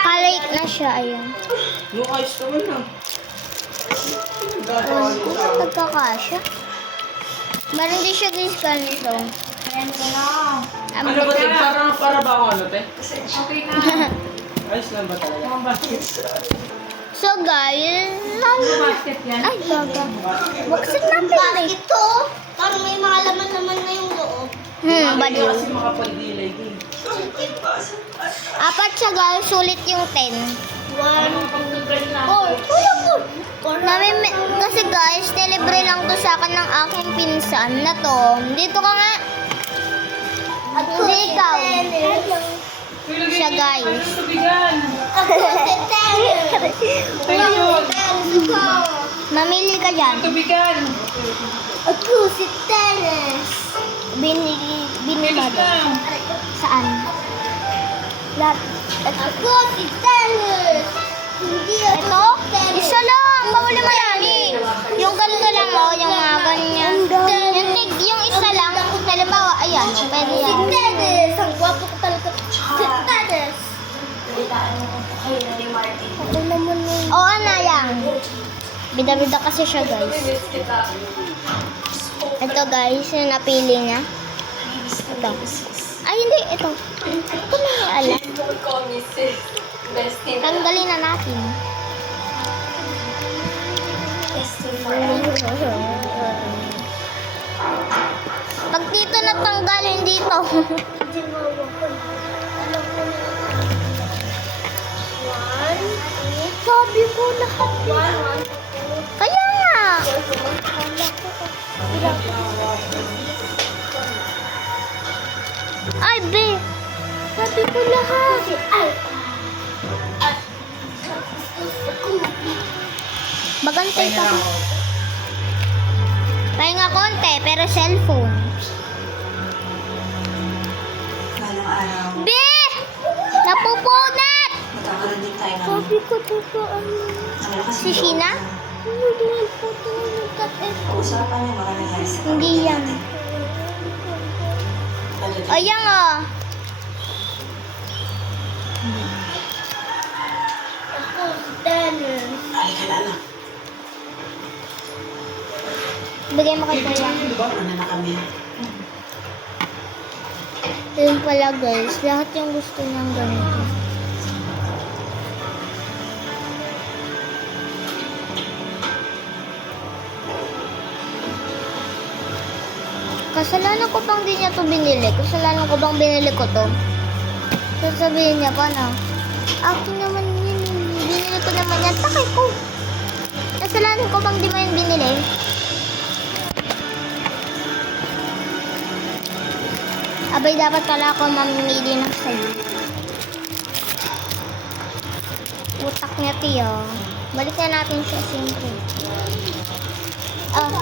Kalate na siya, ayun. Yung ayos naman lang. Hindi na nagkakasya. Meron din siya guys ganito. Ayan ko na. Ang Ano ba, te? ganda. Para ba ako ano, te? Okay na. Ayos lang ba talaga? Ang basket. So guys, Ang basket yan. ay baga. Buksan natin. Bakit to? Parang may mga laman-laman na yung loob. Hindi Baliw. kasi makapag-delay din. Apat siya guys, sulit yung 10. Kasi guys, nilibre lang to sa akin ng aking pinsan na to. Dito ka nga. At Hindi ikaw. Siya guys. Tubigan. Ako si Tennis. Ayun. Mamili ka dyan. Tubigan. Ako si Tennis. Binili Bilis mo lang. Saan? Lahat. Ako si Tennis. Hindi ako Ito? si Tennis. Isa lang. Bawal na marami. Yung ganito lang oh, yung mga ganyan. Yung isa lang. Halimbawa, ayan. Pwede Si yan. Tennis. Ang gwapo ko talaga. Si Tennis. Oo na yan. Bida-bida kasi siya guys. Ito guys, yung napili niya. Ito. Ay hindi, ito. Ito na yung alam. Tanggalin na natin. Pag dito natanggalin dito. Sabi ko lahat yan. Kaya nga. Ay, be. Sabi ko lahat. Bagantay ka. Pahinga konti, pero cellphone. Balang araw, Be! Napupunat! magkakaroon din tayo ng Sabi ko dito, ano? malakas Si Sheena? Hindi po ito. Pag-usapan niya mga nangyari sa Hindi pamilya yan. natin. Lalo din- Ayan oh. Ako si Tennis. Halika na lang. Bigay mo kay Kuya. Ano na kami? Yun pala guys, lahat yung gusto niyang ganito. Kasalanan ko bang di niya to binili? Kasalanan ko bang binili ko to? Sasabihin niya pa na, akin naman yun, binili ko naman yan, takay ko. Kasalanan ko bang di mo yun binili? Abay, dapat pala ako mamimili ng sa'yo. Utak niya, Tiyo. Balik na natin siya, siyempre. Ah,